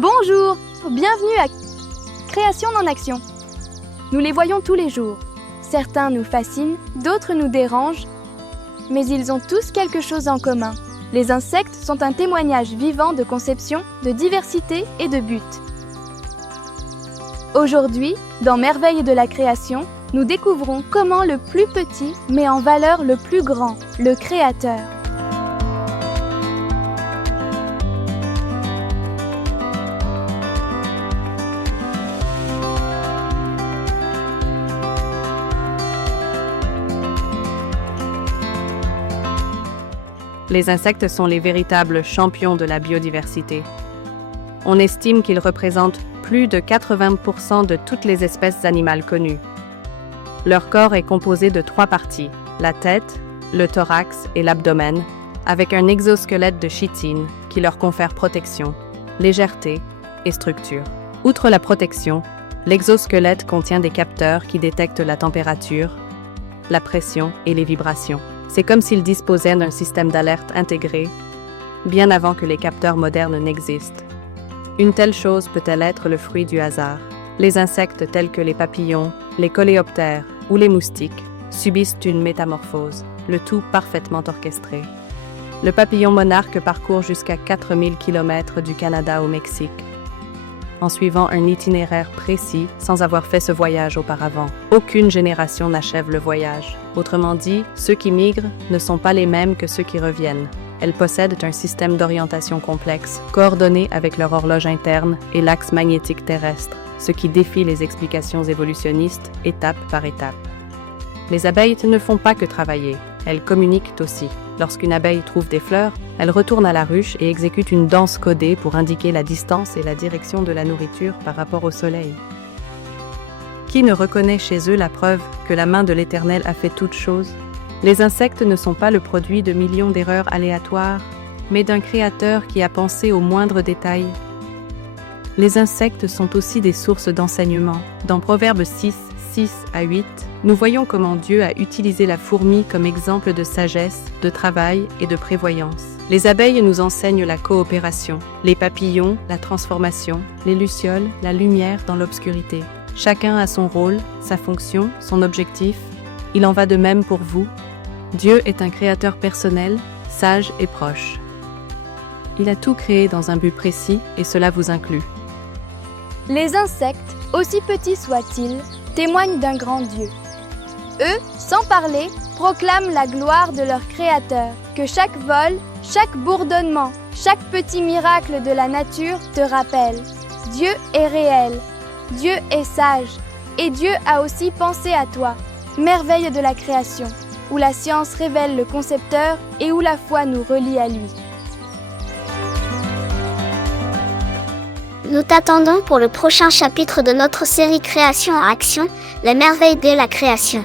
Bonjour, bienvenue à Création en Action. Nous les voyons tous les jours. Certains nous fascinent, d'autres nous dérangent, mais ils ont tous quelque chose en commun. Les insectes sont un témoignage vivant de conception, de diversité et de but. Aujourd'hui, dans Merveilles de la création, nous découvrons comment le plus petit met en valeur le plus grand, le Créateur. Les insectes sont les véritables champions de la biodiversité. On estime qu'ils représentent plus de 80% de toutes les espèces animales connues. Leur corps est composé de 3 parties, la tête, le thorax et l'abdomen, avec un exosquelette de chitine qui leur confère protection, légèreté et structure. Outre la protection, l'exosquelette contient des capteurs qui détectent la température, la pression et les vibrations. C'est comme s'ils disposaient d'un système d'alerte intégré, bien avant que les capteurs modernes n'existent. Une telle chose peut-elle être le fruit du hasard? Les insectes tels que les papillons, les coléoptères ou les moustiques subissent une métamorphose, le tout parfaitement orchestré. Le papillon monarque parcourt jusqu'à 4000 km du Canada au Mexique, en suivant un itinéraire précis sans avoir fait ce voyage auparavant. Aucune génération n'achève le voyage. Autrement dit, ceux qui migrent ne sont pas les mêmes que ceux qui reviennent. Elles possèdent un système d'orientation complexe, coordonné avec leur horloge interne et l'axe magnétique terrestre, ce qui défie les explications évolutionnistes étape par étape. Les abeilles ne font pas que travailler, elles communiquent aussi. Lorsqu'une abeille trouve des fleurs, elle retourne à la ruche et exécute une danse codée pour indiquer la distance et la direction de la nourriture par rapport au soleil. Qui ne reconnaît chez eux la preuve que la main de l'Éternel a fait toutes choses? Les insectes ne sont pas le produit de millions d'erreurs aléatoires, mais d'un créateur qui a pensé aux moindres détails. Les insectes sont aussi des sources d'enseignement. Dans Proverbes 6, 6-8, nous voyons comment Dieu a utilisé la fourmi comme exemple de sagesse, de travail et de prévoyance. Les abeilles nous enseignent la coopération, les papillons, la transformation, les lucioles, la lumière dans l'obscurité. Chacun a son rôle, sa fonction, son objectif. Il en va de même pour vous. Dieu est un créateur personnel, sage et proche. Il a tout créé dans un but précis et cela vous inclut. Les insectes, aussi petits soient-ils, témoignent d'un grand Dieu. Eux, sans parler, proclament la gloire de leur Créateur. Que chaque vol, chaque bourdonnement, chaque petit miracle de la nature te rappelle. Dieu est réel, Dieu est sage, et Dieu a aussi pensé à toi. Merveille de la création, où la science révèle le concepteur et où la foi nous relie à lui. Nous t'attendons pour le prochain chapitre de notre série Création en Action, les merveilles de la création.